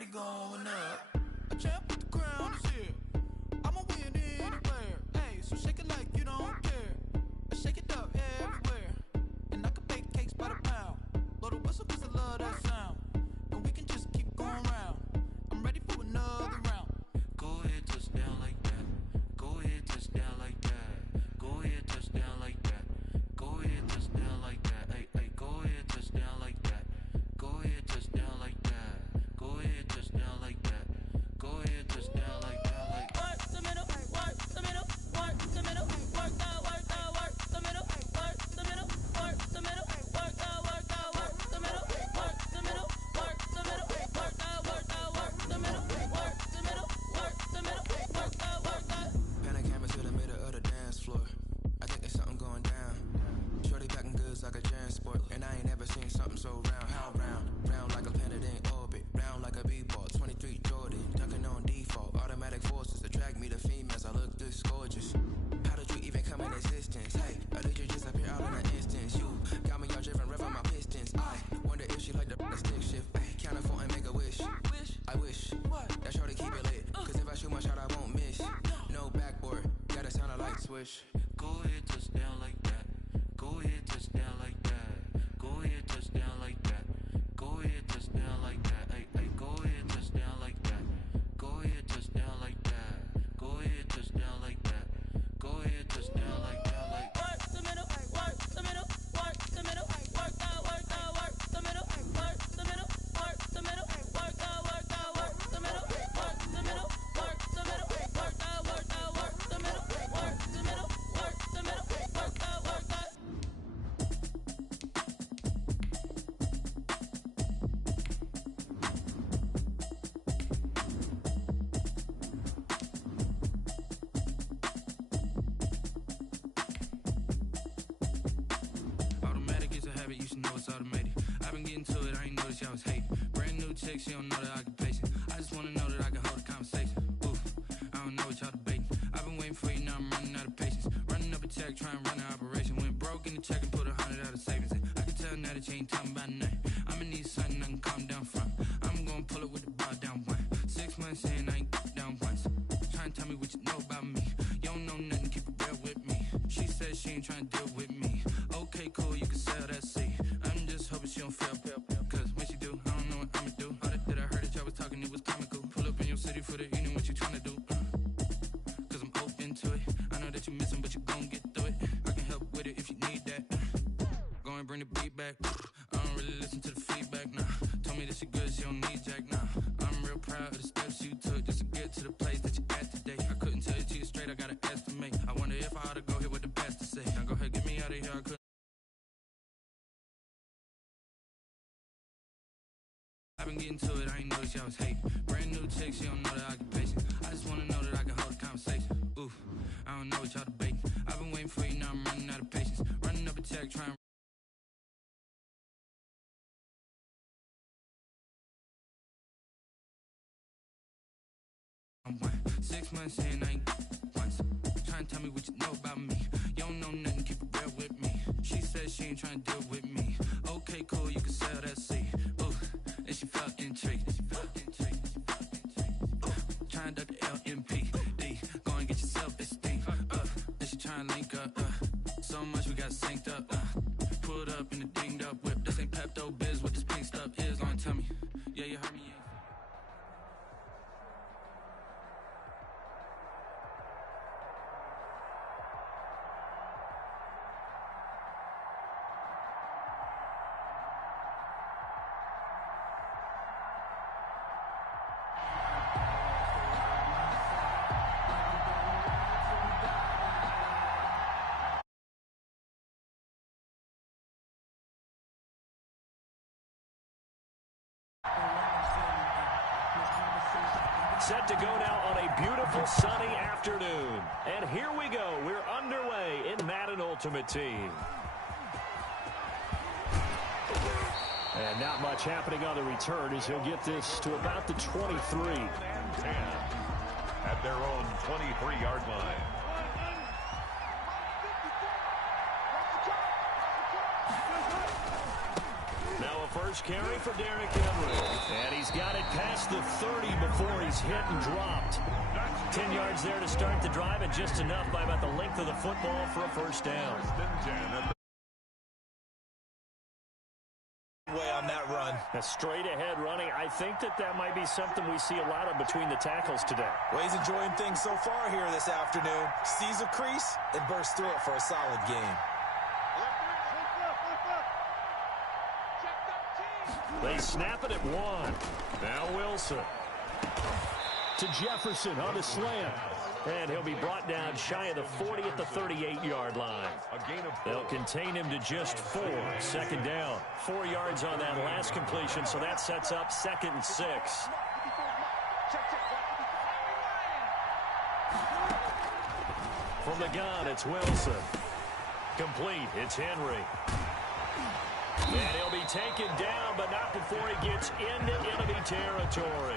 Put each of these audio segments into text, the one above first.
party going up. A champ with the crown is here. I'ma win anywhere. Hey, so shake it like you don't care. I shake it up everywhere. And I can bake cakes by the pound. Blow the whistle 'cause I love that sound. And we can just keep going round. I'm ready for another round. Go ahead, touch down like that. Go ahead, touch down like that. Go ahead, touch down like that. Go ahead, touch down like that. Hey, hey, go ahead, touch down like that. Go ahead, touch down like that. Go ahead, touch down like that. Go ahead, touch down like that. Like work the middle, work the middle, work the middle, work the middle, work the middle, work the middle, work the middle, work the middle, work the middle, work the middle, work the middle, work the middle, work the. Pan a camera to the middle of the dance floor. I think there's something going down. Shorty packing goods like a transport, and I ain't never seen something so round. How round? Round like a planet in orbit, round like a b-ball. 23 Jordan, dunking on default. Automatic forces attract me to females. I look this gorgeous. How did you even come in existence? Hey, or did you just appear out in an instance? You got me all driven, revving my pistons. I wonder if she like the stick shift. Ay, count a phone and make a wish. I wish that shorty keep it lit. 'Cause if I shoot my shot, I won't miss. No backboard, gotta sound a light switch. Go ahead, touch down like that. Go ahead, touch down like that. Go ahead, touch down like that. Go ahead, touch down like that. Hey, hey, go ahead, touch down like that. Go ahead, touch down like that. Go ahead, touch down like that. Go ahead, touch down like that. Like work the middle, work the middle, work the middle, work the middle, work the middle, work the middle, work the middle, work the middle, work the middle, work the middle, work the middle, work the middle, work the middle, work the. Automatic is a habit, you should know it's automated. I've been getting to it, I ain't noticed y'all was hating. Brand new chick, she don't know that I can pace it. I just wanna know that I can hold a conversation. Oof, I don't know what y'all debating. I've been waiting for you, now I'm running out of patience. Running up a check, trying to run an operation. Went broke in the check and put 100 out of savings in. I can tell now that you ain't talking about nothing. I'ma need something I can calm down from. I'm gonna pull it with the bar down one. 6 months in, I ain't down once. Trying to tell me what you know about me. You don't know nothing, keep it real with me. She said she ain't trying to deal with me. Okay, cool, you can sell that seed. I'm just hoping she don't fail. 'Cause when she do, I don't know what I'ma do. All that I heard that y'all was talking, it was comical. Pull up in your city for the evening, what you tryna do? 'Cause I'm open to it. I know that you missing, but you gon' get through it. I can help with it if you need that. Go and bring the beat back. I don't really listen to the feedback, nah. Told me that she good, she don't need jack, nah. I'm real proud of the steps you took just to get to the place that you at today. I couldn't tell you to you straight, I gotta estimate. I wonder if I ought to go here with the best to say. Now go ahead, get me out of here, I couldn't. I've been getting to it, I ain't noticed y'all was hating. Brand new chick, she don't know that I can pace it. I just wanna know that I can hold a conversation. Oof, I don't know what y'all debating. I've been waiting for you, now I'm running out of patience. Running up a check, trying. I'm 6 months in, I ain't once. Trying to tell me what you know about me. You don't know nothing, keep it real with me. She said she ain't trying to deal with me. Okay, cool, you can sell that seed. Ooh, and she felt intrigued. Trying to duck the LMPD. Go and get your self-esteem up. Then she trying to link up. So much we got synced up. Pulled up in a dinged up whip. This ain't Pepto Biz, what this pink stuff is. Gonna tell me, yeah, you heard me. Set to go now on a beautiful sunny afternoon. And here we go. We're underway in Madden Ultimate Team. And not much happening on the return as he'll get this to about the 23. And 10 at their own 23-yard line. Now a first carry for Derrick Henry. And he's got it past the 30 before he's hit and dropped. 10 yards there to start the drive, and just enough by about the length of the football for a first down. Way on that run. A straight ahead running. I think that might be something we see a lot of between the tackles today. Well, he's enjoying things so far here this afternoon. Sees a crease and bursts through it for a solid game. They snap it at 1. Now Wilson. To Jefferson on the slant. And he'll be brought down shy of the 40 at the 38-yard line. They'll contain him to just 4. Second down. 4 yards on that last completion, so that sets up 2nd and 6. From the gun, it's Wilson. Complete. It's Henry. And he'll be taken down, but not before he gets into enemy territory.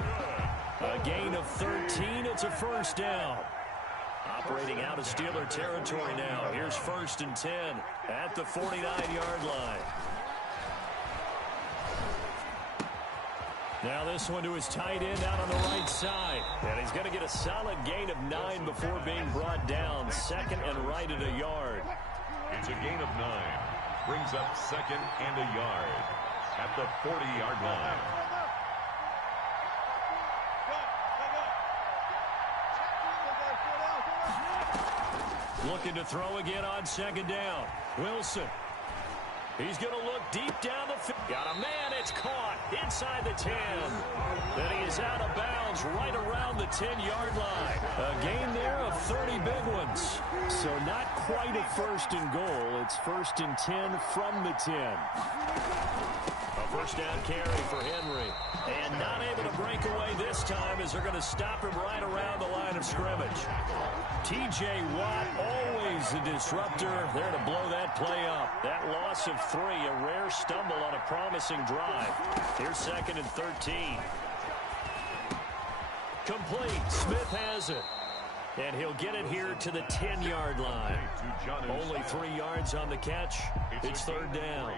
A gain of 13. It's a first down. Operating out of Steeler territory now. Here's 1st and 10 at the 49-yard line. Now this one to his tight end out on the right side. And he's going to get a solid gain of 9 before being brought down. 2nd and right at a yard. It's a gain of 9. Brings up 2nd and a yard at the 40-yard line. Looking to throw again on 2nd down. Wilson. He's going to look deep down the field. Got a man. It's caught inside the 10. Then he is out of bounds right around the 10-yard line. A gain there of 30 big ones. So not quite a 1st and goal. It's 1st and 10 from the 10. A first down carry for Henry. And not able to break away this time as they're going to stop him right around the line of scrimmage. T.J. Watt, always a disruptor, there to blow that play up. That loss of 3, a rare stumble on a promising drive. Here's 2nd and 13. Complete. Smith has it. And he'll get it here to the 10-yard line. Only 3 yards on the catch. It's 3rd down.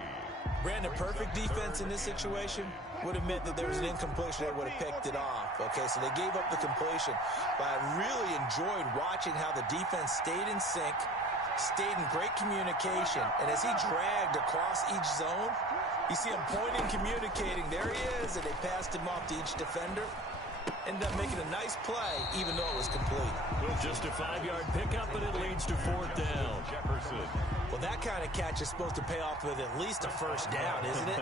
Brandon, perfect defense in this situation would have meant that there was an incompletion that would have picked it off. Okay, so they gave up the completion. But I really enjoyed watching how the defense stayed in sync, stayed in great communication. And as he dragged across each zone, you see him pointing, communicating. There he is, and they passed him off to each defender. Ended up making a nice play, even though it was complete. Just a 5-yard pickup, but it leads to 4th down. Jefferson. Well, that kind of catch is supposed to pay off with at least a first down, isn't it?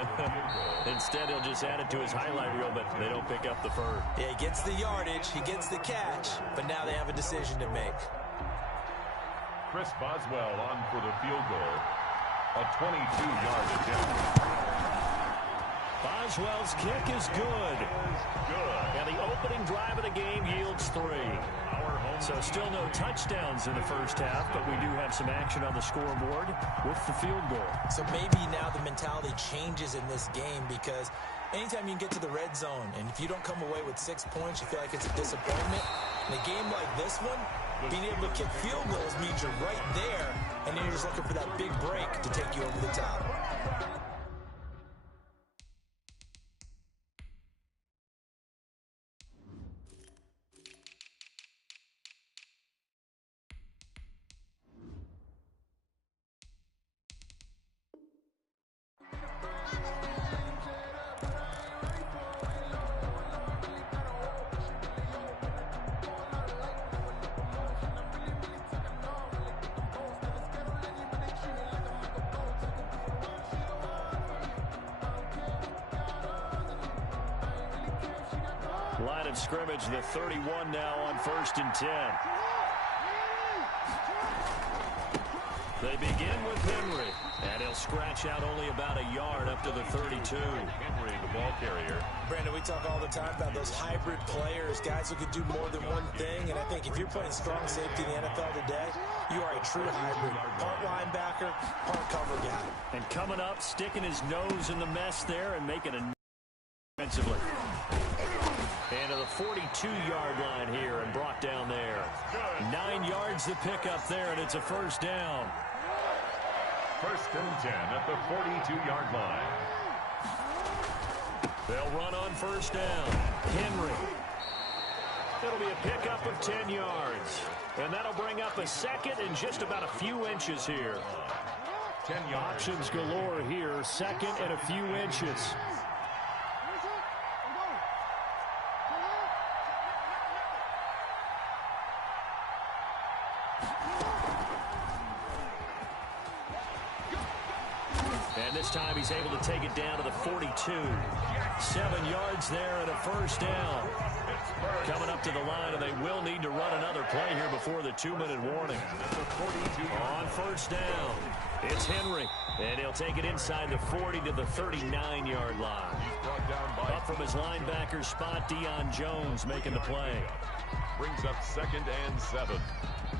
Instead, he'll just add it to his highlight reel, but they don't pick up the first. Yeah, he gets the yardage, he gets the catch, but now they have a decision to make. Chris Boswell on for the field goal. A 22-yard attempt. Boswell's kick is good. And the opening drive of the game yields 3. So still no touchdowns in the first half, but we do have some action on the scoreboard with the field goal. So maybe now the mentality changes in this game, because anytime you can get to the red zone, and if you don't come away with 6 points, you feel like it's a disappointment. In a game like this one, being able to kick field goals means you're right there, and then you're just looking for that big break to take you over the top. Line of scrimmage, the 31 now on 1st and 10. They begin with Henry, and he'll scratch out only about a yard up to the 32. Henry, the ball carrier. Brandon, we talk all the time about those hybrid players, guys who can do more than one thing, and I think if you're playing strong safety in the NFL today, you are a true hybrid. Part linebacker, part cover guy. And coming up, sticking his nose in the mess there and making a defensively. And to the 42-yard line here and brought down there. 9 yards to pick up there, and it's a first down. 1st and 10 at the 42-yard line. They'll run on first down. Henry. It'll be a pickup of 10 yards. And that'll bring up a second and just about a few inches here. 10 yards. Options galore here. Second and a few inches. And this time he's able to take it down to the 42. 7 yards there and a first down. Coming up to the line, and they will need to run another play here before the 2-minute warning. On first down, it's Henry, and he'll take it inside the 40 to the 39-yard line. Up from his linebacker spot, Deion Jones making the play. Brings up 2nd and 7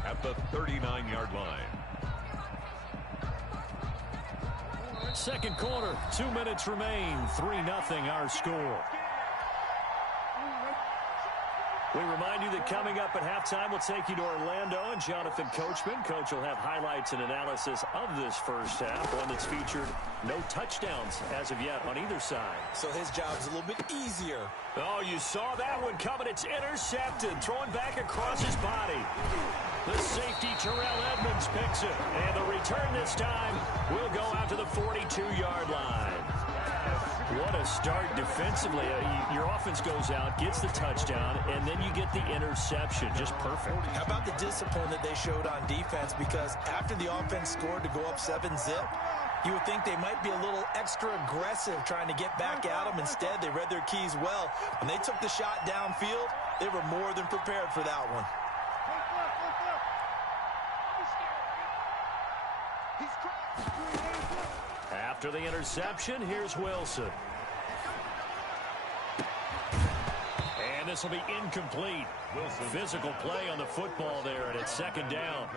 at the 39-yard line. Second quarter, 2 minutes remain, 3-0 our score. We remind you that coming up at halftime, we'll take you to Orlando and Jonathan Coachman. Coach will have highlights and analysis of this first half, one that's featured no touchdowns as of yet on either side. So his job's a little bit easier. Oh, you saw that one coming. It's intercepted, thrown back across his body. The safety, Terrell Edmonds, picks it. And the return this time will go out to the 42-yard line. What a start defensively. Your offense goes out, gets the touchdown, and then you get the interception. Just perfect. How about the discipline that they showed on defense? Because after the offense scored to go up 7-zip, you would think they might be a little extra aggressive trying to get back at them. Instead, they read their keys well. When they took the shot downfield, they were more than prepared for that one. After the interception, here's Wilson. And this will be incomplete. Wilson. Physical play on the football there, and it's 2nd down.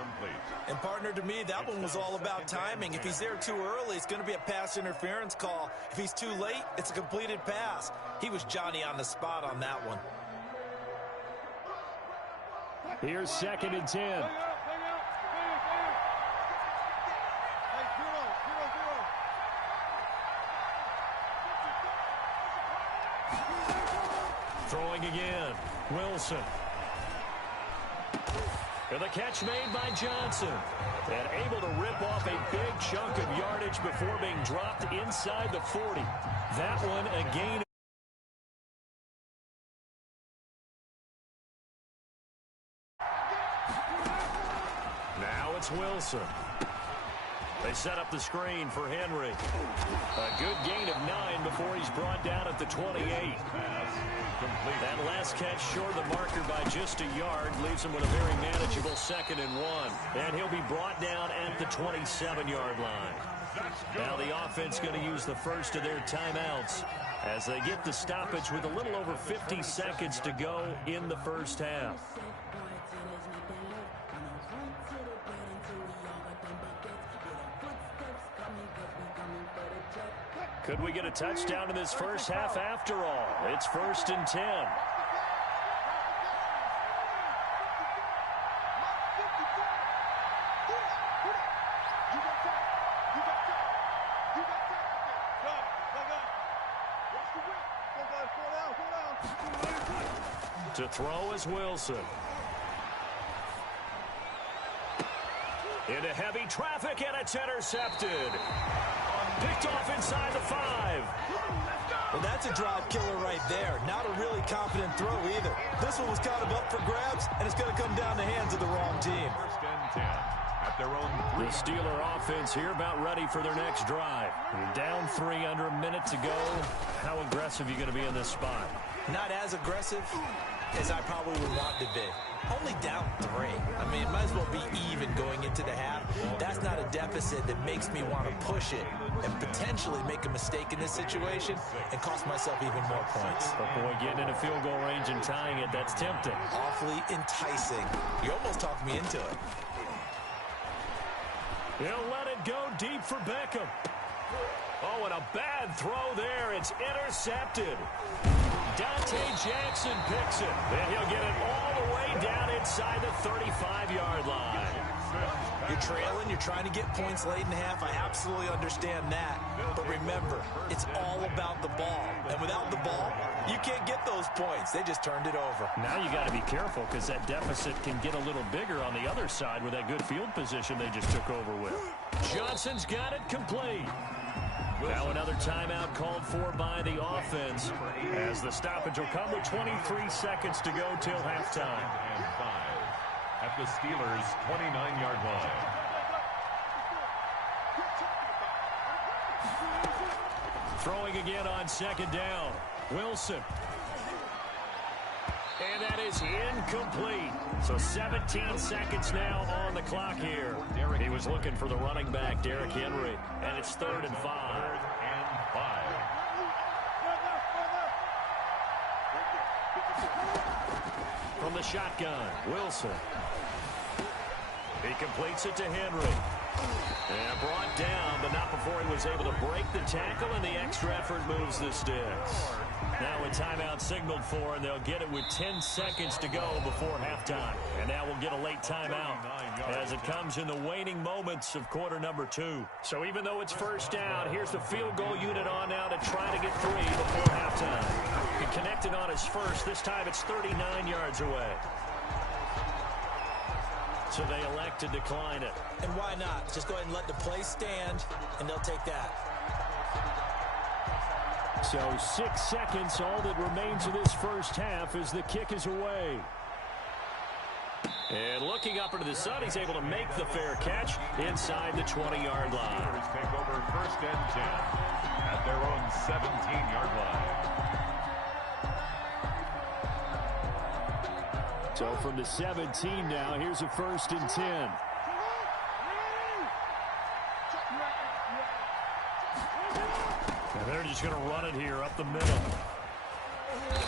And, partner, to me, that one was all about timing. If he's there too early, it's going to be a pass interference call. If he's too late, it's a completed pass. He was Johnny on the spot on that one. Here's 2nd and 10. Throwing again, Wilson. And the catch made by Johnson. And able to rip off a big chunk of yardage before being dropped inside the 40. That one a gain. Now it's Wilson. They set up the screen for Henry. A good gain of 9 before he's brought down at the 28. That last catch short the marker by just a yard leaves him with a very manageable 2nd and 1. And he'll be brought down at the 27-yard line. Now the offense going to use the first of their timeouts as they get the stoppage with a little over 50 seconds to go in the first half. Could we get a touchdown in this first half after all? It's 1st and 10. To throw is Wilson. Into heavy traffic, and it's intercepted. Picked off inside the 5. Well, that's a drive killer right there. Not a really confident throw either. This one was kind of up for grabs, and it's going to come down the hands of the wrong team. 1st and 10 at their own 3. The Steeler offense here about ready for their next drive. Down 3 under a minute to go. How aggressive are you going to be in this spot? Not as aggressive as I probably would want to be. Only down 3. I mean, it might as well be even going into the half. That's not a deficit that makes me want to push it and potentially make a mistake in this situation and cost myself even more points. But boy, getting in a field goal range and tying it, that's tempting. Awfully enticing. You almost talked me into it. He'll let it go deep for Beckham. Oh, and a bad throw there. It's intercepted. Dante Jackson picks it. And he'll get it all the way down inside the 35-yard line. You're trailing, you're trying to get points late in half. I absolutely understand that. But remember, it's all about the ball. And without the ball, you can't get those points. They just turned it over. Now you got to be careful because that deficit can get a little bigger on the other side with that good field position they just took over with. Johnson's got it complete. Now another timeout called for by the offense as the stoppage will come with 23 seconds to go till halftime. And 5 at the Steelers' 29-yard line. Throwing again on second down. Wilson. And that is incomplete. So 17 seconds now on the clock here. He was looking for the running back, Derrick Henry. And it's 3rd and 5. From the shotgun, Wilson. He completes it to Henry. And brought down, but not before he was able to break the tackle, and the extra effort moves the sticks. Now a timeout signaled for, and they'll get it with 10 seconds to go before halftime. And now we'll get a late timeout as it comes in the waning moments of quarter number 2. So even though it's first down, here's the field goal unit on now to try to get 3 before halftime. He connected on his first. This time it's 39 yards away. So they elect to decline it. And why not? Just go ahead and let the play stand, and they'll take that. So 6 seconds, all that remains of this first half as the kick is away. And looking up into the sun, he's able to make the fair catch inside the 20-yard line. Take over 1st and 10 at their own 17-yard line. So from the 17 now, here's a 1st and 10. And they're just going to run it here up the middle.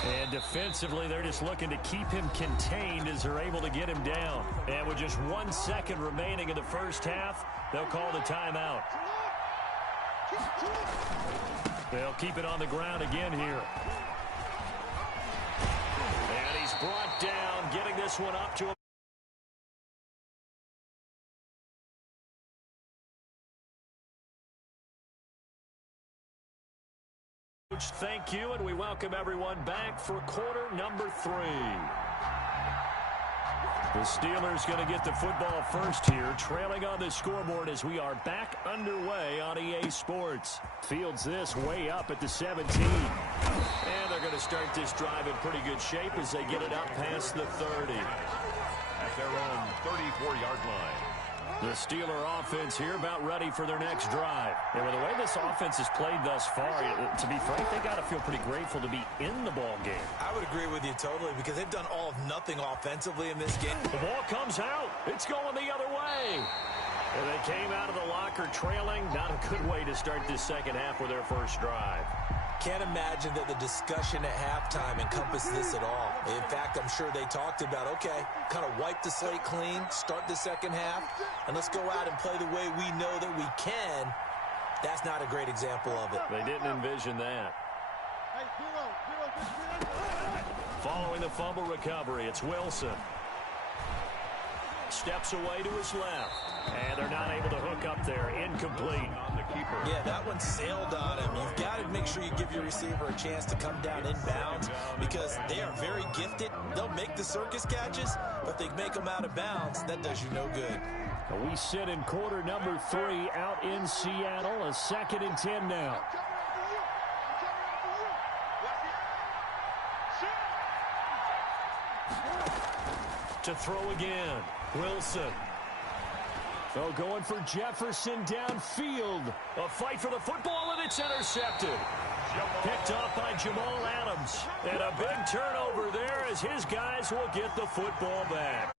And defensively, they're just looking to keep him contained as they're able to get him down. And with just 1 second remaining in the first half, they'll call the timeout. They'll keep it on the ground again here. And he's brought down, getting this one up to a thank you, and we welcome everyone back for quarter number 3. The Steelers going to get the football first here, trailing on the scoreboard as we are back underway on EA Sports. Fields this way up at the 17. And they're going to start this drive in pretty good shape as they get it up past the 30. At their own 34-yard line. The Steeler offense here about ready for their next drive. And with the way this offense has played thus far, to be frank, they got to feel pretty grateful to be in the ball game. I would agree with you totally because they've done all of nothing offensively in this game. The ball comes out. It's going the other way. And they came out of the locker trailing. Not a good way to start this second half with their first drive. Can't imagine that the discussion at halftime encompassed this at all. In fact, I'm sure they talked about, okay, kind of wipe the slate clean, start the second half, and let's go out and play the way we know that we can. That's not a great example of it. They didn't envision that. Following the fumble recovery, it's Wilson. Steps away to his left. And they're not able to hook up there. Incomplete. Yeah, that one sailed on him. You've got to make sure you give your receiver a chance to come down inbounds because they are very gifted. They'll make the circus catches, but they make them out of bounds. That does you no good. We sit in quarter number 3 out in Seattle. A 2nd and 10 now. To throw again. Wilson. Oh, going for Jefferson downfield. A fight for the football, and it's intercepted. Picked off by Jamal Adams. And a big turnover there as his guys will get the football back.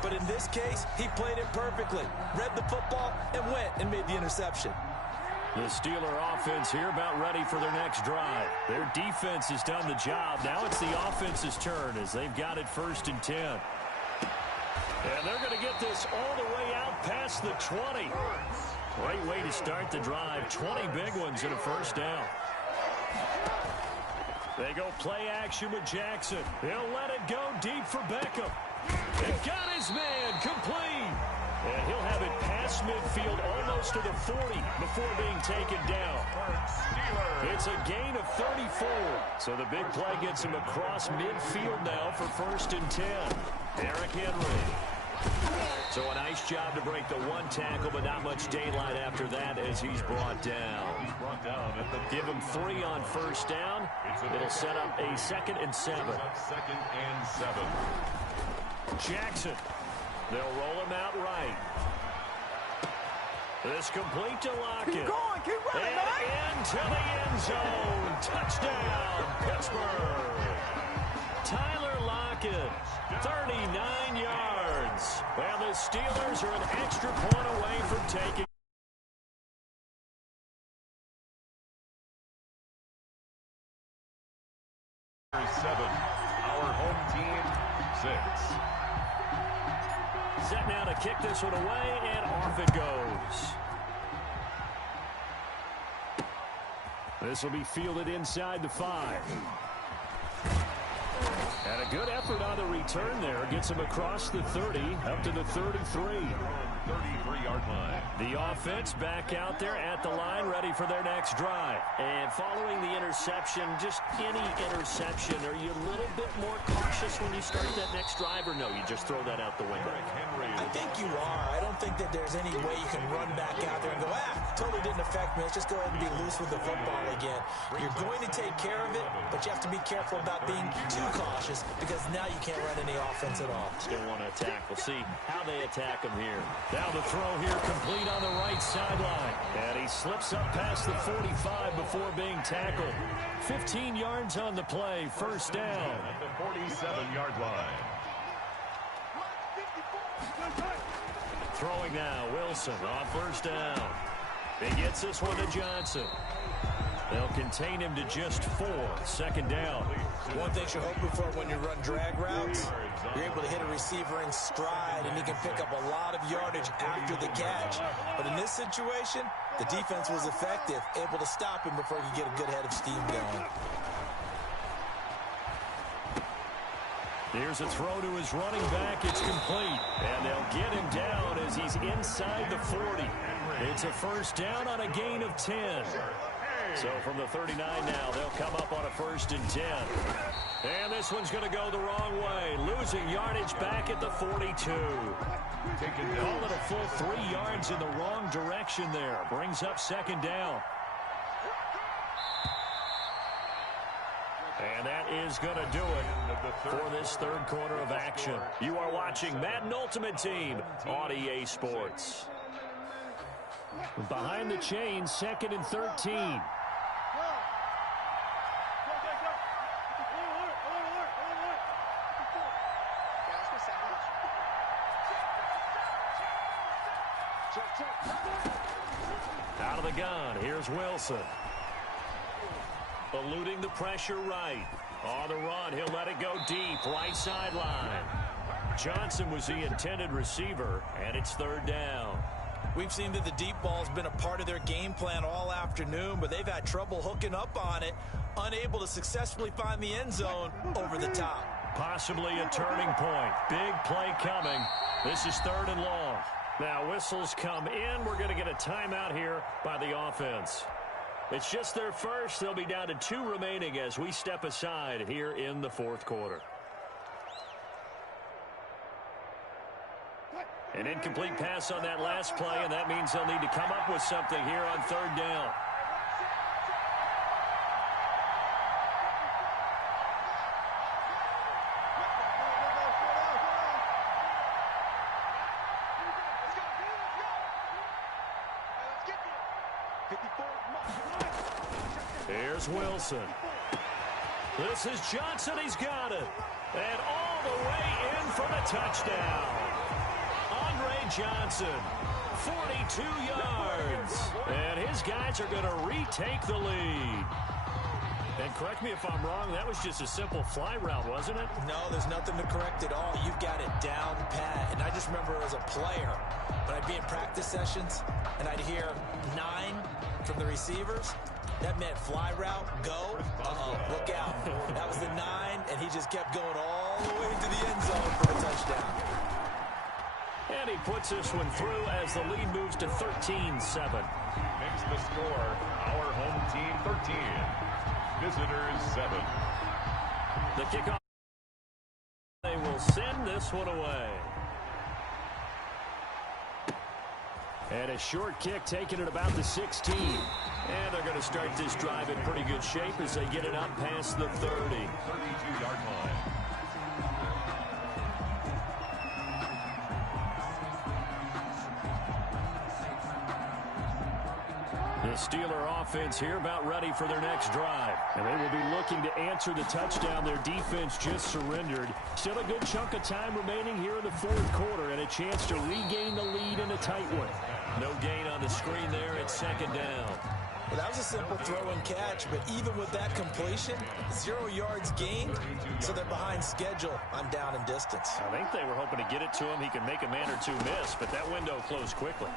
But in this case, he played it perfectly. Read the football and went and made the interception. The Steeler offense here about ready for their next drive. Their defense has done the job. Now it's the offense's turn as they've got it 1st and 10. And they're going to get this all the way out past the 20. Great way to start the drive. 20 big ones in a first down. They go play action with Jackson. He'll let it go deep for Beckham. And got his man complete. And he'll have it past midfield almost to the 40 before being taken down. It's a gain of 34. So the big play gets him across midfield now for 1st and 10. Derrick Henry. So a nice job to break the one tackle, but not much daylight after that as he's brought down. Give him 3 on 1st down. It'll set up a 2nd and 7. Jackson. They'll roll him out right. This complete to Lockett. Keep going, keep running, and into the end zone. Touchdown, Pittsburgh. Tyler Lockett, 39 yards. Well, the Steelers are an extra point away from taking. Seven. Our home team, 6. Set now to kick this one away, and off it goes. This will be fielded inside the 5. And a good effort on the return there. Gets him across the 30, up to the 33. 33-yard line. The offense back out there at the line, ready for their next drive. And following the interception, just any interception, are you a little bit more cautious when you start that next drive, or no, you just throw that out the window? I think you are. I don't think that there's any way you can run back out there and go, totally didn't affect me. Let's just go ahead and be loose with the football again. You're going to take care of it, but you have to be careful about being too cautious because now you can't run any offense at all. Still want to attack. We'll see how they attack him here. Now the throw here complete on the right sideline. And he slips up past the 45 before being tackled. 15 yards on the play. 1st down. At the 47-yard line. Throwing now, Wilson on 1st down. He gets this one to Johnson. They'll contain him to just 4. 2nd down. One thing you're hoping for when you run drag routes, you're able to hit a receiver in stride, and he can pick up a lot of yardage after the catch. But in this situation, the defense was effective, able to stop him before he could get a good head of steam going. Here's a throw to his running back. It's complete. And they'll get him down as he's inside the 40. It's a 1st down on a gain of 10. So from the 39 now, they'll come up on a 1st and 10. And this one's going to go the wrong way. Losing yardage back at the 42. Call it a full 3 yards in the wrong direction there. Brings up 2nd down. And that is going to do it for this 3rd quarter of action. You are watching Madden Ultimate Team on EA Sports. Behind the chains, 2nd and 13. Out of the gun, here's Wilson. Eluding the pressure right. On the run, he'll let it go deep, right sideline. Johnson was the intended receiver, and it's 3rd down. We've seen that the deep ball's been a part of their game plan all afternoon, but they've had trouble hooking up on it, unable to successfully find the end zone over the top. Possibly a turning point. Big play coming. This is 3rd and long. Now whistles come in. We're going to get a timeout here by the offense. It's just their first. They'll be down to 2 remaining as we step aside here in the 4th quarter. An incomplete pass on that last play, and that means they'll need to come up with something here on 3rd down. Here's Wilson. This is Johnson. He's got it. And all the way in for the touchdown. Andre Johnson, 42 yards. And his guys are going to retake the lead. And correct me if I'm wrong, that was just a simple fly route, wasn't it? No, there's nothing to correct at all. You've got it down pat. And I just remember as a player, when I'd be in practice sessions and I'd hear 9 from the receivers, That meant fly route, go. Uh-oh, look out. That was the 9, and he just kept going all the way to the end zone for the touchdown. And he puts this one through as the lead moves to 13-7. Makes the score our home team 13, visitors 7. The kickoff. They will send this one away. And a short kick taken at about the 16. And they're going to start this drive in pretty good shape as they get it up past the 30. 32-yard line. The Steeler offense here about ready for their next drive. And they will be looking to answer the touchdown their defense just surrendered. Still a good chunk of time remaining here in the fourth quarter and a chance to regain the lead in a tight one. No gain on the screen there at second down. Well, that was a simple throw and catch, but even with that completion, 0 yards gained, so they're behind schedule on down and distance. I think they were hoping to get it to him. He could make a man or two miss, but that window closed quickly.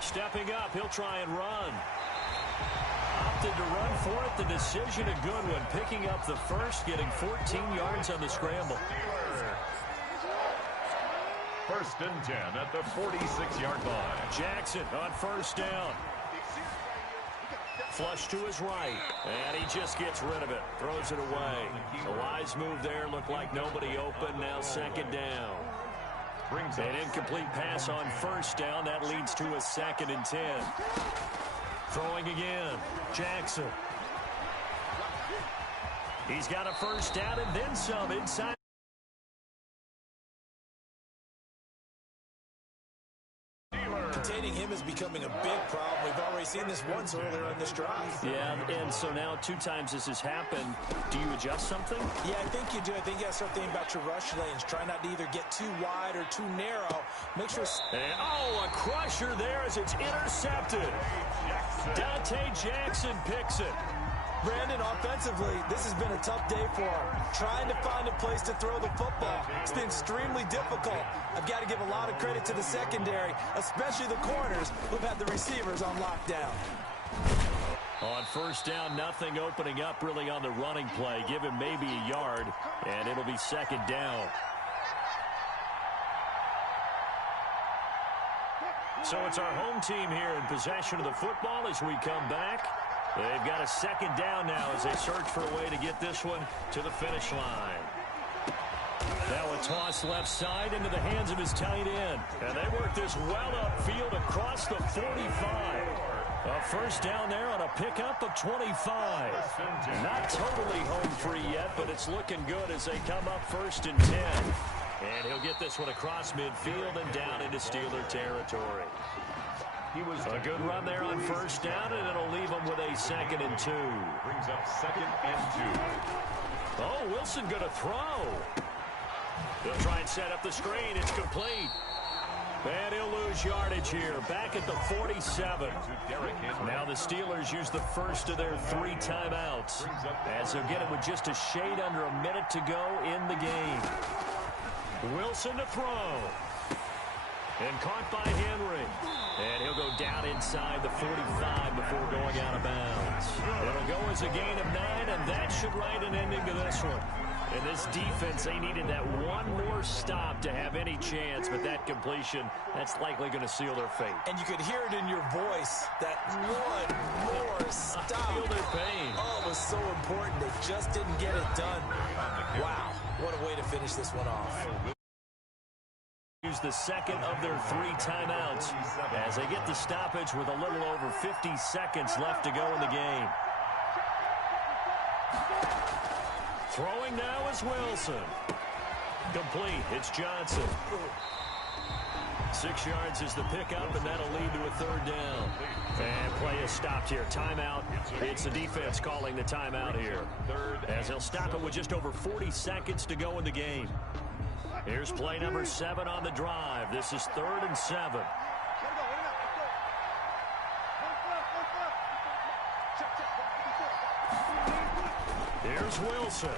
Stepping up, he'll try and run. Opted to run for it. The decision a good one. Picking up the first, getting 14 yards on the scramble. First and 10 at the 46-yard line. Jackson on first down. Flush to his right. And he just gets rid of it. Throws it away. A wise move there. Looked like nobody open. Now second down. An incomplete pass on first down. That leads to a 2nd and 10. Throwing again. Jackson. He's got a first down and then some inside. Containing him is becoming a big problem. We've already seen this once earlier in this drive. Yeah, and so now 2 times this has happened. Do you adjust something? Yeah, I think you do. I think you got to start thinking about your rush lanes. Try not to either get too wide or too narrow. Make sure... And, a crusher there as it's intercepted. Dante Jackson picks it. Brandon, offensively, this has been a tough day for him. Trying to find a place to throw the football. It's been extremely difficult. I've got to give a lot of credit to the secondary, especially the corners who've had the receivers on lockdown. On first down, nothing opening up really on the running play. Give him maybe a yard, and it'll be second down. So it's our home team here in possession of the football as we come back. They've got a second down now as they search for a way to get this one to the finish line. Now a toss left side into the hands of his tight end. And they work this well upfield across the 45. A first down there on a pickup of 25. Not totally home free yet, but it's looking good as they come up first and 10. And he'll get this one across midfield and down into Steeler territory. He was a good run there on first down, and it'll leave him with a 2nd and 2. Brings up 2nd and 2. Oh, Wilson going to throw. He'll try and set up the screen. It's complete. And he'll lose yardage here. Back at the 47. Now the Steelers use the first of their 3 timeouts as they'll get it with just a shade under a minute to go in the game. Wilson to throw. And caught by Henry. And he'll go down inside the 45 before going out of bounds. It'll go as a gain of 9, and that should write an ending to this one. And this defense, they needed that one more stop to have any chance, but that completion, that's likely going to seal their fate. And you could hear it in your voice, that one more stop. I feel their pain. Oh, it was so important. They just didn't get it done. Wow, what a way to finish this one off. Use the second of their 3 timeouts as they get the stoppage with a little over 50 seconds left to go in the game. Throwing now is Wilson. Complete. It's Johnson. 6 yards is the pickup, and that'll lead to a 3rd down. And play is stopped here. Timeout. It's the defense calling the timeout here, as they'll stop it with just over 40 seconds to go in the game. Here's play number 7 on the drive. This is 3rd and 7. Here's Wilson.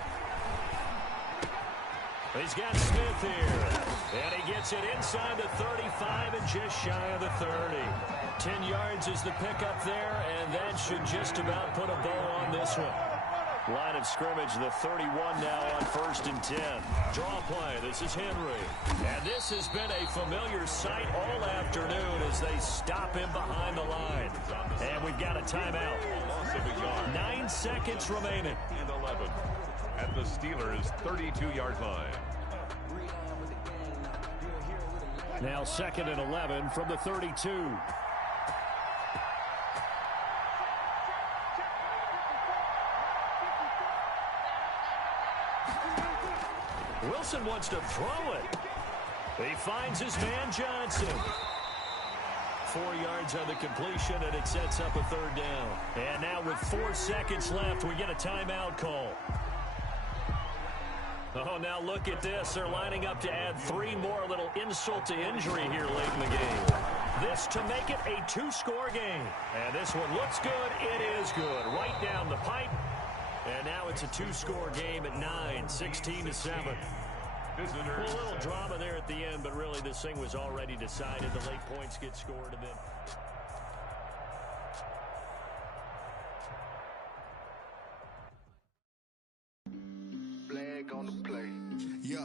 He's got Smith here. And he gets it inside the 35 and just shy of the 30. 10 yards is the pickup there, and that should just about put a bow on this one. Line of scrimmage, the 31 now on 1st and 10. Draw play. This is Henry. And this has been a familiar sight all afternoon as they stop him behind the line. And we've got a timeout. 9 seconds remaining. And 11 at the Steelers' 32-yard line. Now 2nd and 11 from the 32. Wilson wants to throw it. He finds his man Johnson. 4 yards on the completion, and it sets up a 3rd down. And now with 4 seconds left, we get a timeout call. Oh, now look at this. They're lining up to add 3 more, little insult to injury here late in the game. This to make it a 2-score game. And this one looks good. It is good. Right down the pipe. And now it's a 2-score game at 9, 16-7. Well, a little drama there at the end, but really this thing was already decided. The late points get scored, and then Flag on the play. Yeah.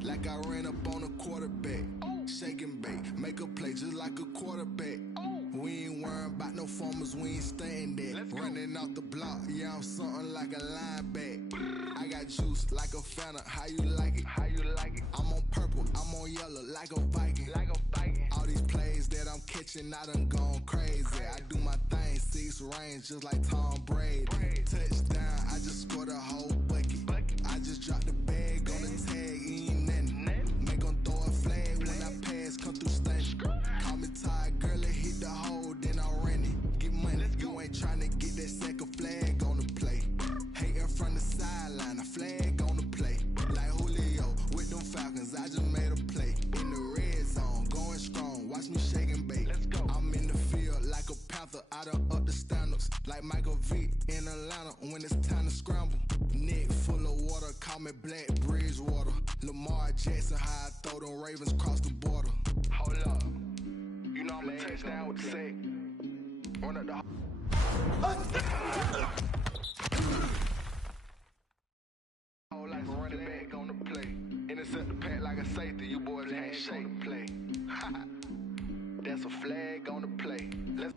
Like I ran up on a quarterback. Shake and bake, make a play just like a quarterback. We ain't worrying about no formers, we ain't staying there. Running off the block, yeah, I'm something like a linebacker. I got juice like a Fanta, how you like it? I'm on purple, I'm on yellow like a Viking. All these plays that I'm catching, I done gone crazy. I do my thing, 6 range just like Tom Brady. Touchdown, I just scored a whole bucket. I just dropped the bag on the tag, ain't nothing. Make 'em throw a flag when I pass, come through stunning. Call me tired, girl, it hit the hole, then I ran it. Get money, you ain't tryna get that second flag on the play. Hating from the sideline, a flag on the play. Like Julio with them Falcons, I just made a play. In the red zone, going strong, watch me shake and bake. I'm in the field like a panther, I done up the standards. Like Michael Vick in Atlanta when it's time to scramble. Neck full of water, call me Black Bridgewater. Lamar Jackson, how I throw them Ravens across the border. Hold up, you know I'm a touchdown with the sack. Run up the whole life running back on the play. Intercept the pack like a safety, you boys ain't shake the play. That's a flag on the play. Let's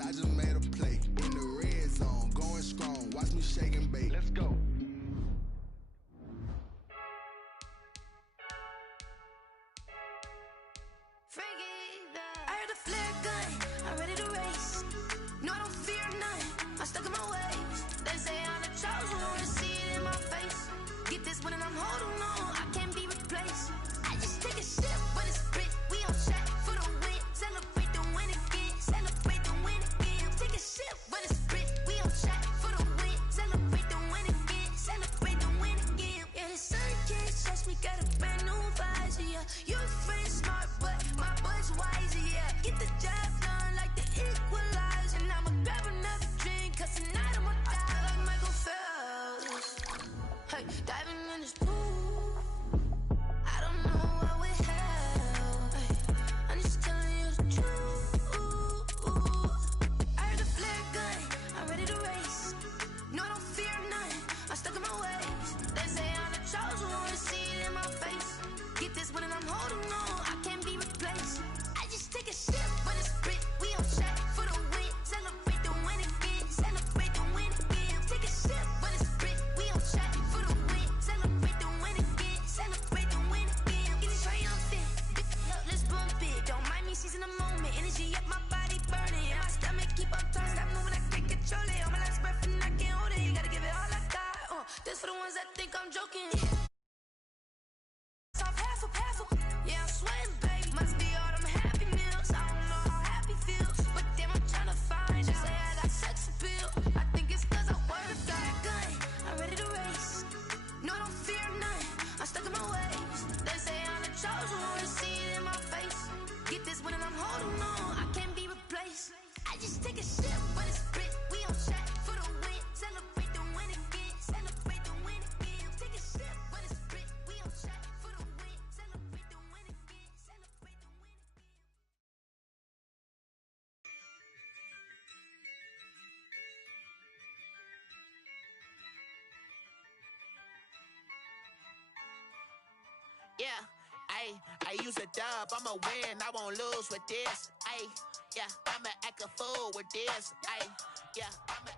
I just made a play in the red zone, going strong. Watch me shake and bake. Let's go. I heard a flare gun, I'm ready to race. No, I don't fear none, I'm stuck in my ways. They say I'm the chosen one, see it in my face. Get this one and I'm holding on, I can't be replaced. I just take a sip, but it's split. We on shot for the win. Celebrate the win again, celebrate the win again. Take a sip, but it's split. We on shot for the win. Celebrate the win again, celebrate the win again. Yeah, the sun can't touch me, got a brand new visor, yeah. Your friend's smart, but my boy's wiser, yeah. Get the job done like the equalizer. And I'ma grab another drink, cause tonight I'ma die like Michael Phelps. Hey, diving in this pool, I don't know what we have. Hey, I think I'm joking. Yeah, I'm sweating, baby. Must be all them happy meals. I don't know how happy feels, but damn, I'm trying to find out. Say I got sex appeal. I think it's cause I work got gun. I'm ready to race. No, I don't fear none. I'm stuck in my ways. They say I'm the chosen one. See it in my face. Get this one and I'm holding on. I can't be replaced. I just take a sip, but it's split. We on shot for the win. Celebrate the win again. Celebrate the win again. Take a sip, but it's split. We on shot for the win. Celebrate the win again. Celebrate the win again. Yeah, I use a dub, I'ma win, I won't lose with this. Yeah, I'ma act a fool with this. Yeah, I'ma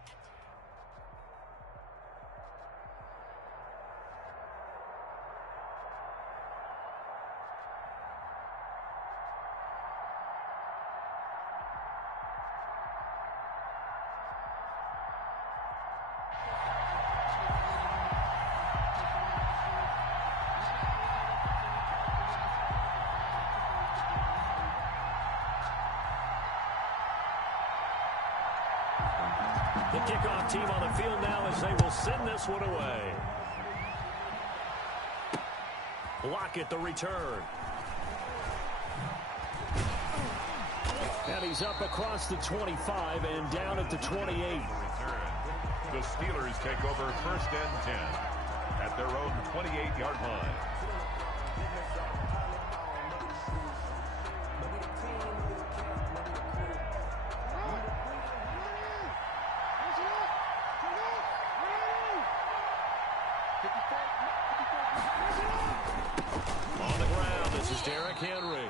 The kickoff team on the field now as they will send this one away. Lockett the return. And he's up across the 25 and down at the 28. The Steelers take over 1st and 10 at their own 28-yard line. On the ground, this is Derrick Henry.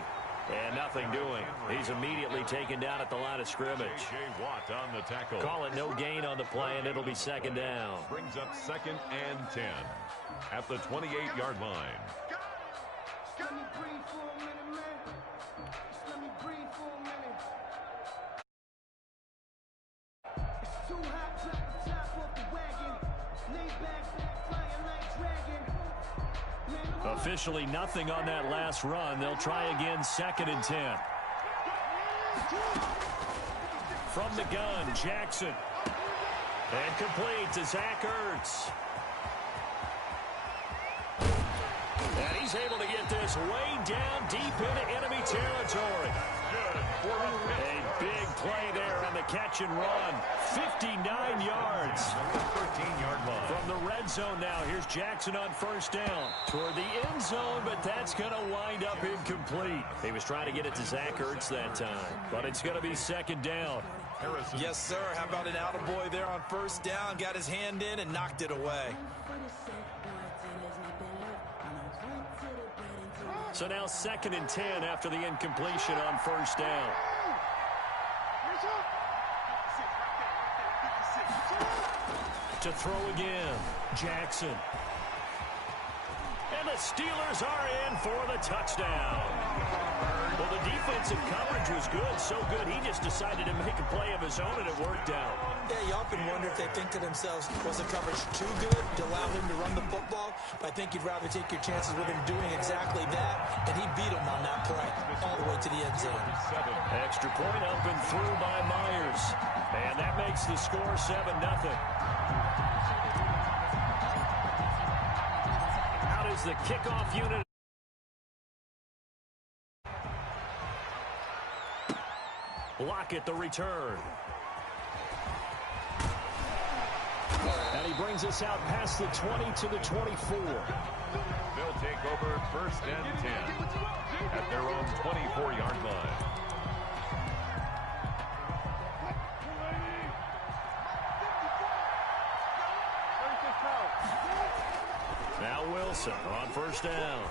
And nothing doing. He's immediately taken down at the line of scrimmage. J.J. Watt on the tackle. Call it no gain on the play, and it'll be 2nd down. Brings up 2nd and 10 at the 28-yard line. Let me breathe for a minute, man. Just let me breathe for a minute. It's too hot, drop the top off the wagon. Lay back, flying like dragon. Officially nothing on that last run. They'll try again, 2nd and 10. From the gun, Jackson. And complete to Zach Ertz. And he's able to get this way down deep into enemy territory. A big play there on the catch and run. 59 yards. 13-yard line. From the red zone now, here's Jackson on 1st down. Toward the end zone, but that's going to wind up incomplete. He was trying to get it to Zach Ertz that time, but it's going to be 2nd down. Harrison. Yes, sir. How about an attaboy there on 1st down? Got his hand in and knocked it away. So now 2nd and 10 after the incompletion on 1st down. To throw again, Jackson. And the Steelers are in for the touchdown. Well, the defensive coverage was good, so good he just decided to make a play of his own, and it worked out. Yeah, you often wonder if they think to themselves, was the coverage too good to allow him to run the football? But I think you'd rather take your chances with him doing exactly that, and he beat him on that play all the way to the end zone. Extra point up and through by Myers. And that makes the score 7-0. Out is the kickoff unit. Lockett the return. And he brings us out past the 20 to the 24. They'll take over 1st and 10 at their own 24-yard line. Now Wilson on 1st down.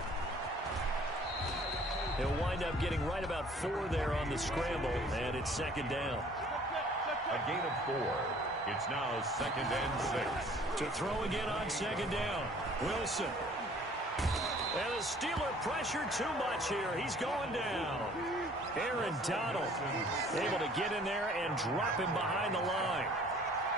He'll wind up getting right about 4 there on the scramble, and it's 2nd down. A gain of 4. It's now 2nd and 6. To throw again on 2nd down. Wilson. And the Steeler pressure too much here. He's going down. Aaron Donald able to get in there and drop him behind the line.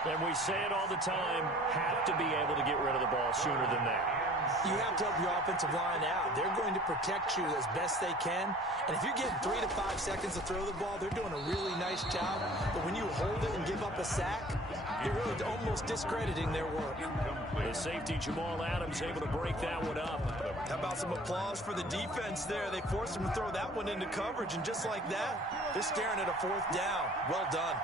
And we say it all the time, have to be able to get rid of the ball sooner than that. You have to help your offensive line out. They're going to protect you as best they can. And if you're getting 3 to 5 seconds to throw the ball, they're doing a really nice job. But when you hold it and give up a sack, you're really almost discrediting their work. The safety, Jamal Adams, able to break that one up. How about some applause for the defense there? They forced him to throw that one into coverage, and just like that, they're staring at a 4th down. Well done.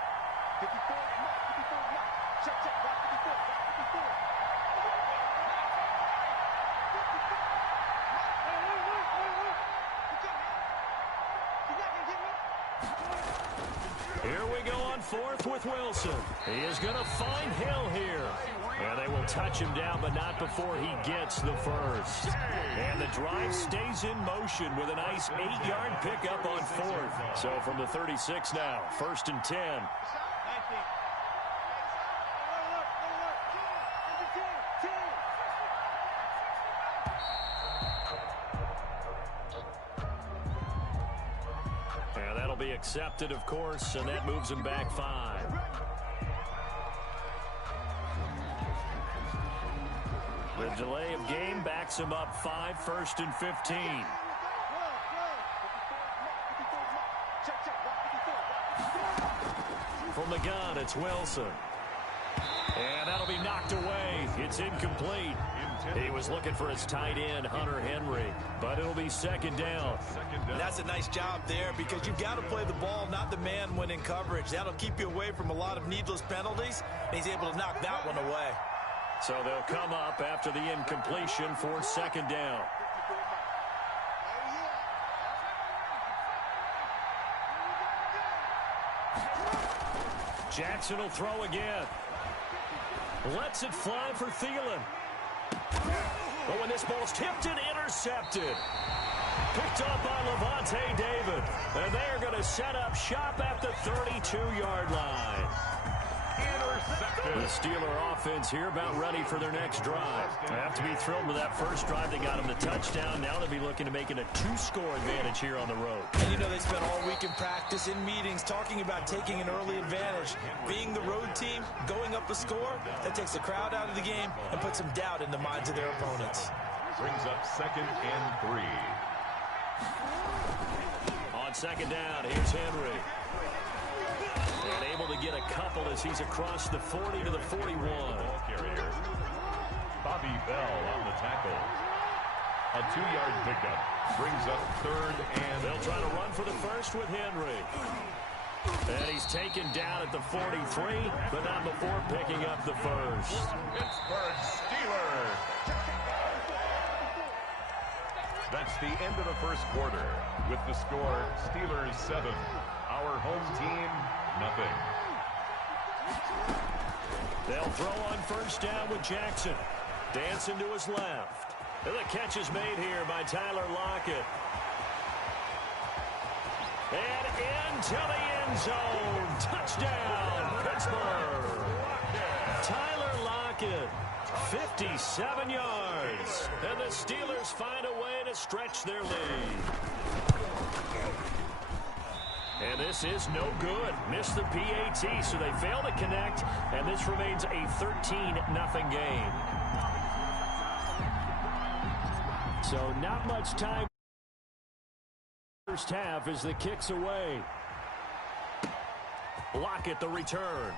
Here we go on 4th with Wilson. He is going to find Hill here. And they will touch him down, but not before he gets the first. And the drive stays in motion with a nice 8-yard pickup on 4th. So from the 36 now, 1st and 10. And that'll be accepted, of course, and that moves him back 5. The delay of game backs him up 5, 1st and 15. From the gun, it's Wilson. And that'll be knocked away. It's incomplete. He was looking for his tight end, Hunter Henry, but it'll be 2nd down. And that's a nice job there because you've got to play the ball, not the man when in coverage. That'll keep you away from a lot of needless penalties, and he's able to knock that one away. So they'll come up after the incompletion for 2nd down. Jackson will throw again. Lets it fly for Thielen. But when this ball's tipped and intercepted. Picked up by Levante David. And they are going to set up shop at the 32-yard line. The Steeler offense here about ready for their next drive. They have to be thrilled with that first drive. They got him the touchdown. Now they'll be looking to make it a 2-score advantage here on the road. And you know they spent all week in practice, in meetings, talking about taking an early advantage. Being the road team, going up a score, that takes the crowd out of the game and puts some doubt in the minds of their opponents. Brings up 2nd and 3. On 2nd down, here's Henry. And able to get a couple as he's across the 40 to the 41. Ball carrier. Bobby Bell on the tackle. A 2-yard pickup. Brings up 3rd and... They'll try to run for the first with Henry. And he's taken down at the 43, but not before picking up the first. Pittsburgh Steelers. That's the end of the first quarter. With the score, Steelers 7. Our home team, nothing. They'll throw on 1st down with Jackson. Dancing to his left. And the catch is made here by Tyler Lockett. And into the end zone. Touchdown, Pittsburgh. Tyler Lockett, 57 yards. And the Steelers find a way to stretch their lead. And this is no good. Missed the PAT, so they fail to connect, and this remains a 13-0 game. So not much time. First half as the kick's away. Lockett the return.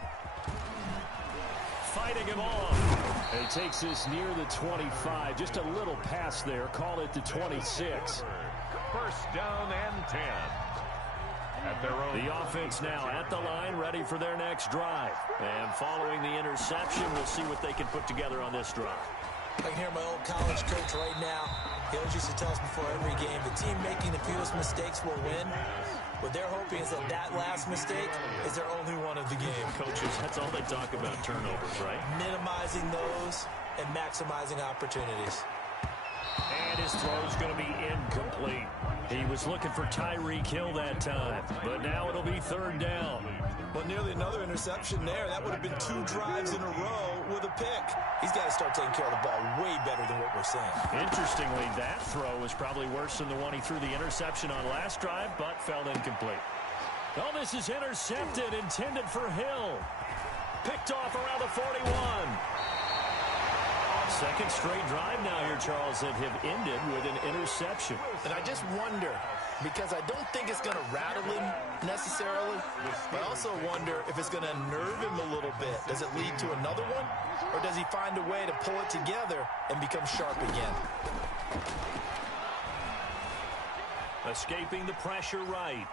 Fighting him off. And he takes this near the 25. Just a little pass there. Call it the 26. 1st down and 10. At their own. The offense now at the line, ready for their next drive. And following the interception, we'll see what they can put together on this drive. I can hear my old college coach right now. He always used to tell us before every game, the team making the fewest mistakes will win. What they're hoping is that that last mistake is their only one of the game. Coaches, that's all they talk about, turnovers, right? Minimizing those and maximizing opportunities. And his throw's going to be incomplete. He was looking for Tyreek Hill that time, but now it'll be 3rd down. Well, nearly another interception there. That would have been 2 drives in a row with a pick. He's got to start taking care of the ball way better than what we're seeing. Interestingly, that throw was probably worse than the one he threw the interception on last drive, but fell incomplete. Oh, this is intercepted, intended for Hill. picked off around the 41. Second straight drive now here, Charles, that have ended with an interception. And I just wonder, because I don't think it's going to rattle him necessarily, but I also wonder if it's going to unnerve him a little bit. Does it lead to another one, or does he find a way to pull it together and become sharp again? Escaping the pressure right.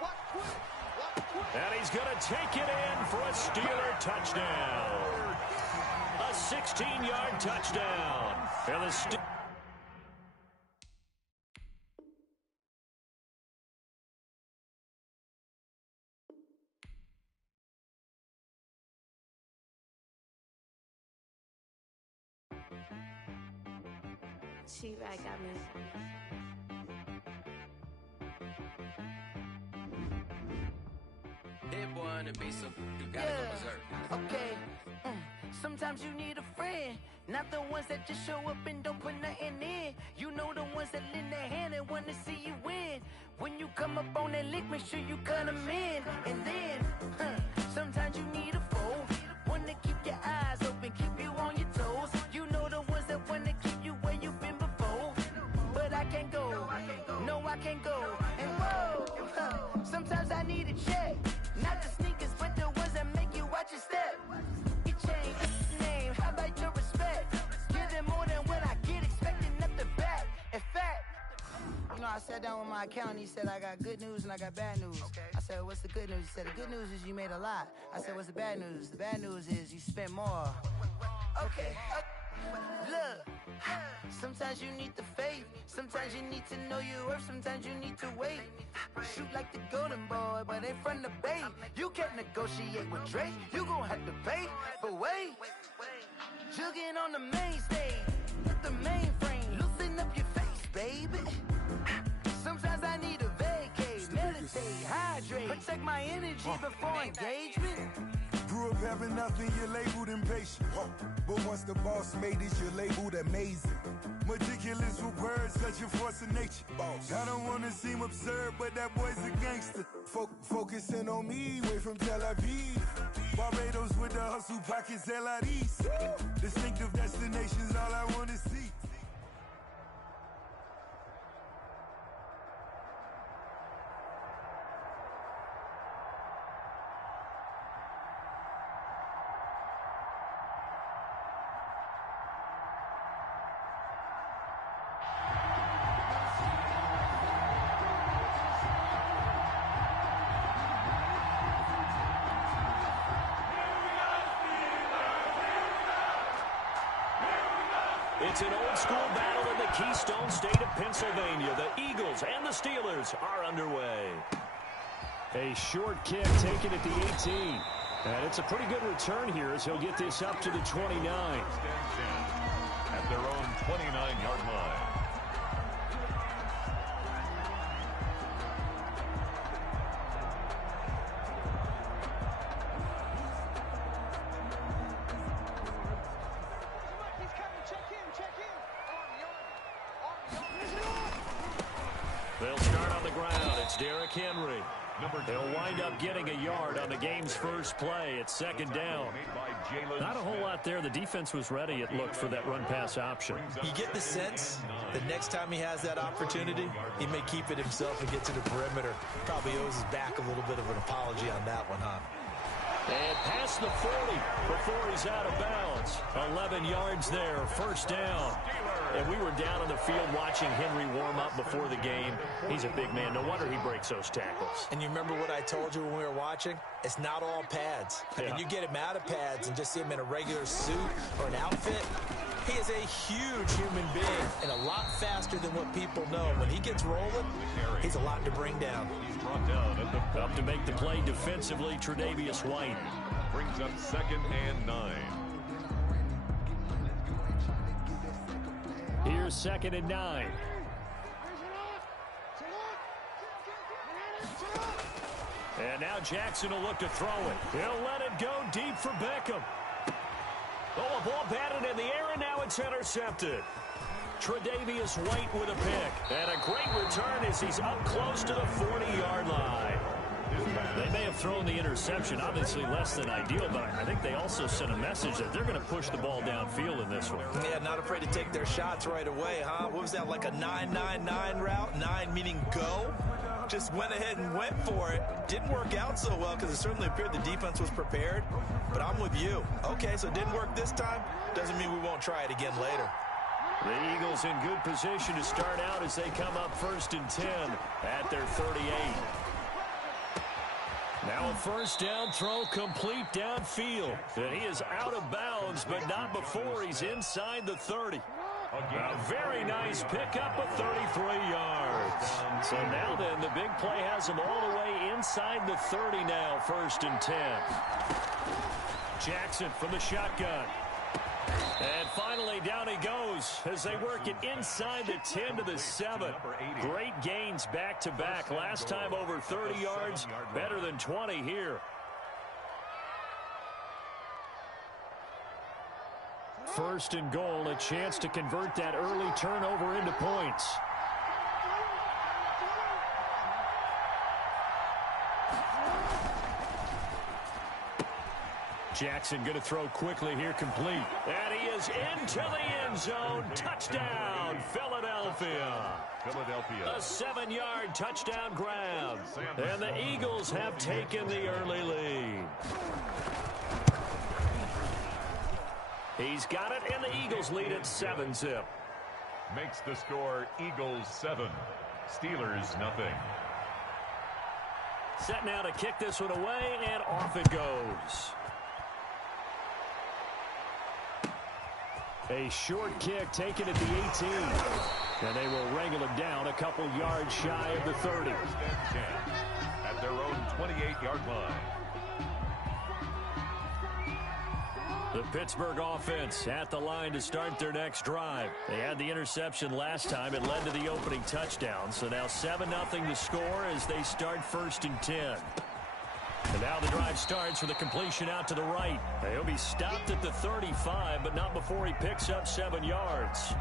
And he's going to take it in for a Steeler touchdown. A 16-yard touchdown. And the She-Rag got me. Hit boy on the beat, so you gotta go berserk. Okay. Sometimes you need a friend, not the ones that just show up and don't put nothing in. You know the ones that lend their hand and want to see you win. When you come up on that lick, make sure you cut them in. And then, sometimes you need a foe, one to keep your eyes open, keep you on your toes. You know the ones that want to keep you where you've been before. But I can't go, no I can't go. And whoa, sometimes I need a check. Not the sneakers, but the ones that make you watch your step. You change name, how about your respect? Give them more than what I get, expecting nothing back. In fact, you know, I sat down with my accountant, he said, I got good news and I got bad news. I said, what's the good news? He said, the good news is you made a lot. I said, what's the bad news? The bad news is you spent more. Okay, look, sometimes you need the faith, sometimes you need to know your worth, sometimes you need to wait. Shoot like the golden boy, but in front of the bay. You can't negotiate with Drake, you gon' have to pay. But wait, jugging on the main stage, with the mainframe, loosen up your face, baby. Sometimes I need a vacate, meditate, hydrate, protect my energy before engagement. Grew up having nothing, you're labeled impatient. But once the boss made it, you're labeled amazing. Meticulous with words, such a force of nature. I don't want to seem absurd, but that boy's a gangster. Focusing on me, way from Tel Aviv. Barbados with the hustle pockets, LIDs. Distinctive destinations, all I want to see. It's an old-school battle in the Keystone State of Pennsylvania. The Eagles and the Steelers are underway. A short kick taken at the 18. And it's a pretty good return here as he'll get this up to the 29. At their own 29-yard line. They'll start on the ground. It's Derrick Henry. They'll wind up getting a yard on the game's first play. It's second down. Not a whole lot there. The defense was ready, it looked, for that run-pass option. You get the sense that next time he has that opportunity, he may keep it himself and get to the perimeter. Probably owes his back a little bit of an apology on that one, huh? And past the 40 before he's out of bounds. 11 yards there, first down. And we were down on the field watching Henry warm up before the game. He's a big man. No wonder he breaks those tackles. And you remember what I told you when we were watching? It's not all pads. I mean, you get him out of pads and just see him in a regular suit or an outfit. He is a huge human being and a lot faster than what people know. When he gets rolling, he's a lot to bring down. He's brought down at the up to make the play defensively, Tre'Davious White. Brings up 2nd and 9. Here's 2nd and 9. And now Jackson will look to throw it. He'll let it go deep for Beckham. Oh, a ball batted in the air, and now it's intercepted. Tre'Davious White with a pick. And a great return as he's up close to the 40-yard line. They may have thrown the interception, obviously less than ideal, but I think they also sent a message that they're going to push the ball downfield in this one. Yeah, not afraid to take their shots right away, huh? What was that, like a 9-9-9 route? 9 meaning go? Just went ahead and went for it. Didn't work out so well because it certainly appeared the defense was prepared, but I'm with you. Okay, so it didn't work this time. Doesn't mean we won't try it again later. The Eagles in good position to start out as they come up 1st and 10 at their 38. Now a first down throw complete downfield. And he is out of bounds, but not before he's inside the 30. A very nice pickup of 33 yards. So now then, the big play has him all the way inside the 30 now, 1st and 10. Jackson from the shotgun. And finally, down he goes as they work it inside the 10 to the 7. Great gains back-to-back. Last time over 30 yards, better than 20 here. 1st and goal, a chance to convert that early turnover into points. Jackson going to throw quickly here, complete. And he is into the end zone. Touchdown, Philadelphia. A 7-yard touchdown grab. And the Eagles have taken the early lead. He's got it, and the Eagles lead at 7-zip. Makes the score Eagles 7, Steelers nothing. Set now to kick this one away, and off it goes. A short kick taken at the 18. And they will wrangle it down a couple yards shy of the 30. At their own 28-yard line. The Pittsburgh offense at the line to start their next drive. They had the interception last time. It led to the opening touchdown. So now 7-0 to score as they start 1st and 10. And now the drive starts with a completion out to the right. He'll be stopped at the 35, but not before he picks up 7 yards.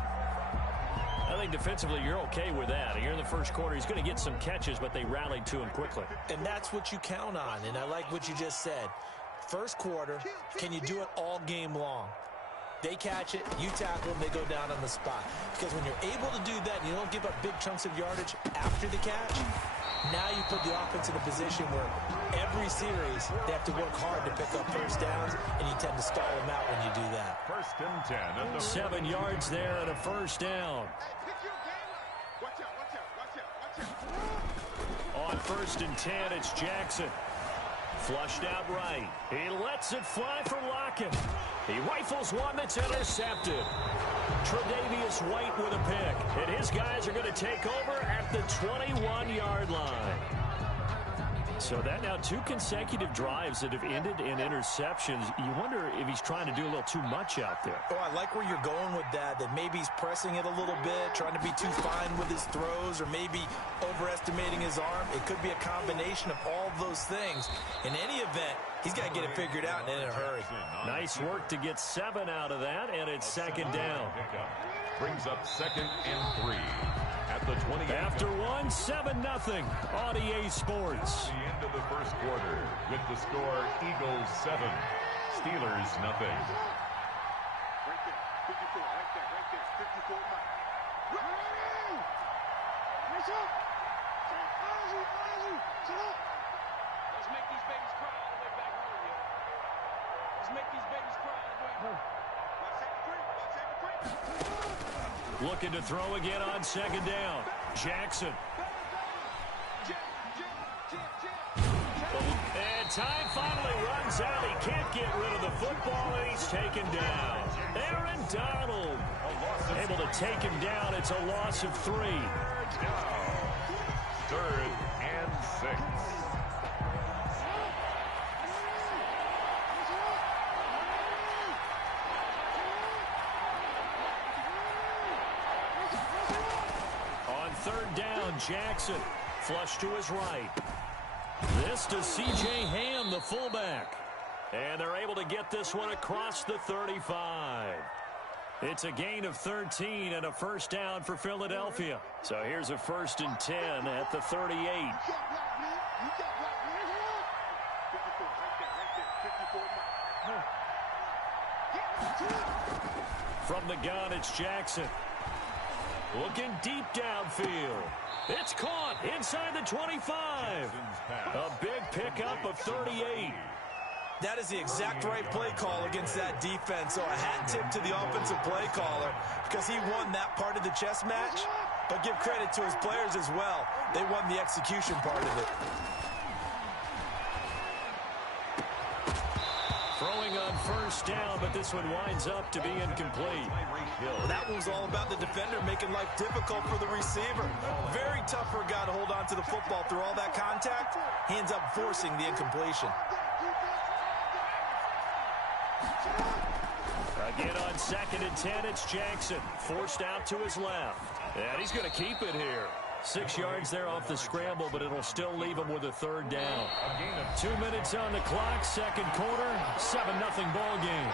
I think defensively you're okay with that. Here in the first quarter, he's going to get some catches, but they rallied to him quickly. And that's what you count on, and I like what you just said. First quarter, can you do it all game long? They catch it, you tackle them, they go down on the spot. Because when you're able to do that and you don't give up big chunks of yardage after the catch, now you put the offense in a position where every series they have to work hard to pick up first downs, and you tend to stall them out when you do that. 1st and 10. 7 yards there and a first down. On 1st and 10, it's Jackson. Flushed out right. He lets it fly for Lockett. He rifles one that's intercepted. Tre'Davious White with a pick. And his guys are going to take over at the 21-yard line. So that now 2 consecutive drives that have ended in interceptions. You wonder if he's trying to do a little too much out there. Oh, I like where you're going with that maybe he's pressing it a little bit, trying to be too fine with his throws, or maybe overestimating his arm. It could be a combination of all those things. In any event, he's got to get it figured out and in a hurry. Nice work to get 7 out of that, and it's 2nd down. Brings up 2nd and 3. At the 28. After 7-0 on EA Sports. The end of the first quarter with the score Eagles 7, Steelers nothing. Right there, 54, right there, 54 miles. Let's make these babies cry all the way back home, yo. Let's make these babies cry all the way home. Looking to throw again on 2nd down. Jackson. And time finally runs out. He can't get rid of the football, and he's taken down. Aaron Donald able to take him down. It's a loss of 3. 3rd and 6. On 3rd down, Jackson flush to his right. This to C.J. Ham, the fullback. And they're able to get this one across the 35. It's a gain of 13 and a first down for Philadelphia. So here's a 1st and 10 at the 38. From the gun, it's Jackson. Looking deep downfield. It's caught inside the 25. A big pickup of 38. That is the exact right play call against that defense. So a hat tip to the offensive play caller because he won that part of the chess match. But give credit to his players as well. They won the execution part of it. Throwing on first down, but this one winds up to be incomplete. Well, that one was all about the defender making life difficult for the receiver. Very tough for a guy to hold on to the football through all that contact. He ends up forcing the incompletion. Again on 2nd and 10, it's Jackson. Forced out to his left. And he's going to keep it here. 6 yards there off the scramble, but it'll still leave him with a third down. 2 minutes on the clock, second quarter, 7-0 ball game.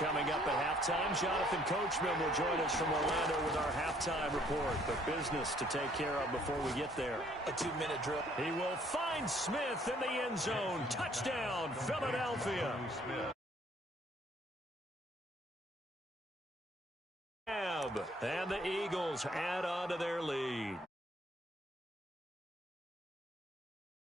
Coming up at halftime, Jonathan Coachman will join us from Orlando with our halftime report. But business to take care of before we get there. A 2-minute drill. He will find Smith in the end zone. Touchdown, Philadelphia. And the Eagles add on to their lead.